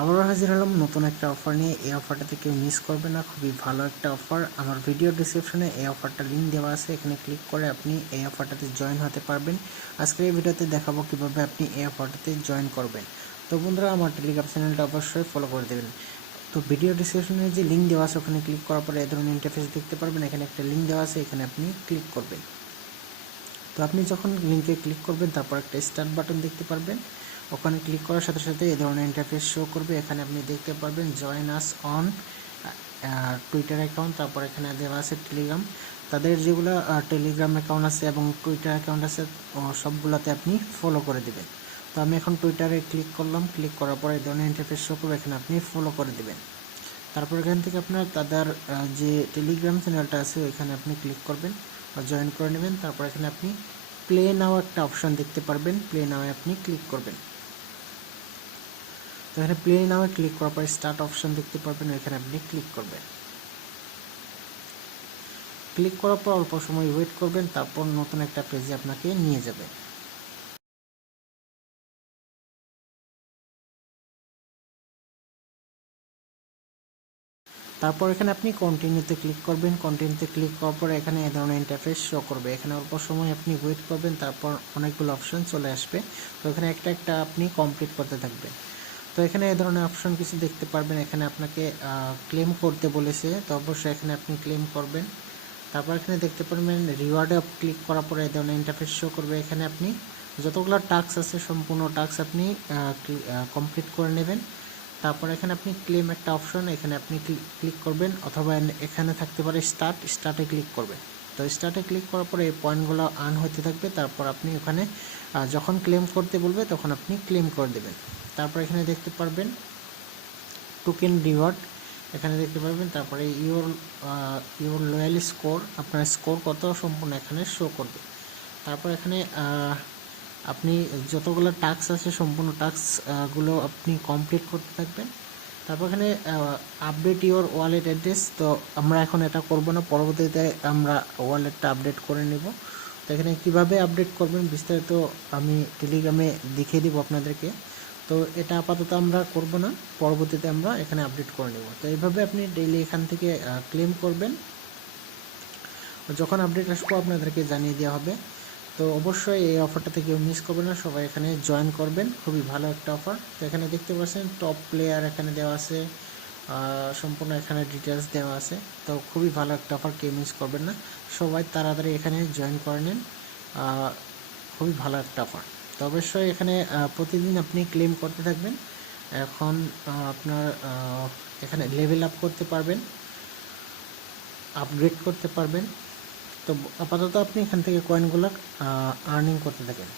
আবারও হাজির হলাম নতুন একটা অফার নিয়ে। এই অফারটাতে কেউ মিস করবে না, খুবই ভালো একটা অফার। আমার ভিডিও ডিসক্রিপশনে এই অফারটা লিঙ্ক দেওয়া আছে, এখানে ক্লিক করে আপনি এই অফারটাতে জয়েন হতে পারবেন। আজকের এই ভিডিওতে দেখাবো কিভাবে আপনি এই অফারটাতে জয়েন করবেন। তো বন্ধুরা, আমার টেলিগ্রাম চ্যানেলটা অবশ্যই ফলো করে দেবেন। তো ভিডিও ডিসক্রিপশনে যে লিঙ্ক দেওয়া আছে ওখানে ক্লিক করার পরে এই ধরনের ইন্টারফেস দেখতে পারবেন। এখানে একটা লিঙ্ক দেওয়া আছে, এখানে আপনি ক্লিক করবেন। তো আপনি যখন লিঙ্কে ক্লিক করবেন তারপর একটা স্টার্ট বাটন দেখতে পারবেন। ওখানে ক্লিক করার সাথে সাথে এই ধরনের ইন্টারফেস শো করবে। এখানে আপনি দেখতে পারবেন join us on Twitter account, তারপর এখানে দেওয়া আছে টেলিগ্রাম। তাদের যেগুলো টেলিগ্রাম অ্যাকাউন্ট আছে এবং টুইটার অ্যাকাউন্ট আছে সবগুলোতে আপনি ফলো করে দেবেন। তো আমি এখন টুইটারে ক্লিক করলাম, ক্লিক করার পরে এই ধরনের ইন্টারফেস শো করবে, এখানে আপনি ফলো করে দেবেন। তারপর এখান থেকে আপনার তাদের যে টেলিগ্রাম চ্যানেলটা আছে ওইখানে আপনি ক্লিক করবেন বা জয়েন করে নেবেন। তারপর এখানে আপনি প্লে নাও একটা অপশন দেখতে পারবেন, প্লে নাওয়ে আপনি ক্লিক করবেন। তো এখানে প্লে নাওয়ে ক্লিক করার পরে স্টার্ট অপশন দেখতে পারবেন, এখানে আপনি ক্লিক করবেন। ক্লিক করার পর অল্প সময় ওয়েট করবেন, তারপর নতুন একটা পেজে আপনাকে নিয়ে যাবে। তারপর এখানে আপনি কন্টিনিউতে ক্লিক করবেন। কন্টিনিউতে ক্লিক করার পরে এখানে এই ধরনের ইন্টারফেস শো করবে। এখানে অল্প সময় আপনি ওয়েট করবেন, তারপর অনেকগুলো অপশন চলে আসবে। তো এখানে একটা একটা আপনি কমপ্লিট করতে থাকবেন। তো এখানে এই ধরনের অপশন কিছু দেখতে পারবেন। এখানে আপনাকে ক্লেম করতে বলেছে, তো অবশ্যই এখানে আপনি ক্লেম করবেন। তারপর এখানে দেখতে পারবেন রিওয়ার্ডে ক্লিক করার পরে এই ধরনের ইন্টারফেস শো করবে। এখানে আপনি যতগুলো টাস্ক আছে সম্পূর্ণ টাস্ক আপনি কমপ্লিট করে নেবেন। তারপর এখানে আপনি ক্লেম একটা অপশন, এখানে আপনি ক্লিক করবেন, অথবা এখানে থাকতে পারে স্টার্টে ক্লিক করবেন। তো স্টার্টে ক্লিক করার পরে এই পয়েন্টগুলো আর্ন হতে থাকবে। তারপর আপনি ওখানে যখন ক্লেম করতে বলবে তখন আপনি ক্লেম করে দেবেন। তারপর এখানে দেখতে পারবেন টোকেন রিওয়ার্ড, এখানে দেখতে পারবেন। তারপরে ইউর লয়াল স্কোর, আপনার স্কোর কত সম্পূর্ণ এখানে শো করবে। তারপর এখানে আপনি যতগুলো টাস্ক আছে সম্পূর্ণ টাস্কগুলো আপনি কমপ্লিট করতে থাকবেন। তারপর এখানে আপডেট ইওর ওয়ালেট অ্যাড্রেস, তো আমরা এখন এটা করব না, পরবর্তীতে আমরা ওয়ালেটটা আপডেট করে নেব। তো এখানে কীভাবে আপডেট করবেন বিস্তারিত আমি টেলিগ্রামে দেখিয়ে দেবো আপনাদেরকে। তো এটা আপাতত আমরা করব না, পরবর্তীতে আমরা এখানে আপডেট করে নেব। তো এইভাবে আপনি ডেইলি এখান থেকে ক্লেম করবেন। যখন আপডেট আসবো আপনাদেরকে জানিয়ে দেওয়া হবে। তো অবশ্যই এই অফারটাতে কেউ মিস করবেন না, সবাই এখানে জয়েন করবেন, খুবই ভালো একটা অফার। তো এখানে দেখতে পাচ্ছেন টপ প্লেয়ার এখানে দেওয়া আছে, সম্পূর্ণ এখানে ডিটেলস দেওয়া আছে। তো খুবই ভালো একটা অফার, কেউ মিস করবেন না, সবাই তাড়াতাড়ি এখানে জয়েন করে নেন। খুবই ভালো একটা অফার। তো অবশ্যই এখানে প্রতিদিন আপনি ক্লেম করতে থাকবেন। এখন আপনার এখানে লেভেল আপ করতে পারবেন, আপগ্রেড করতে পারবেন। তো আপাতত আপনি এখান থেকে কয়েনগুলো আর্নিং করতে থাকেন।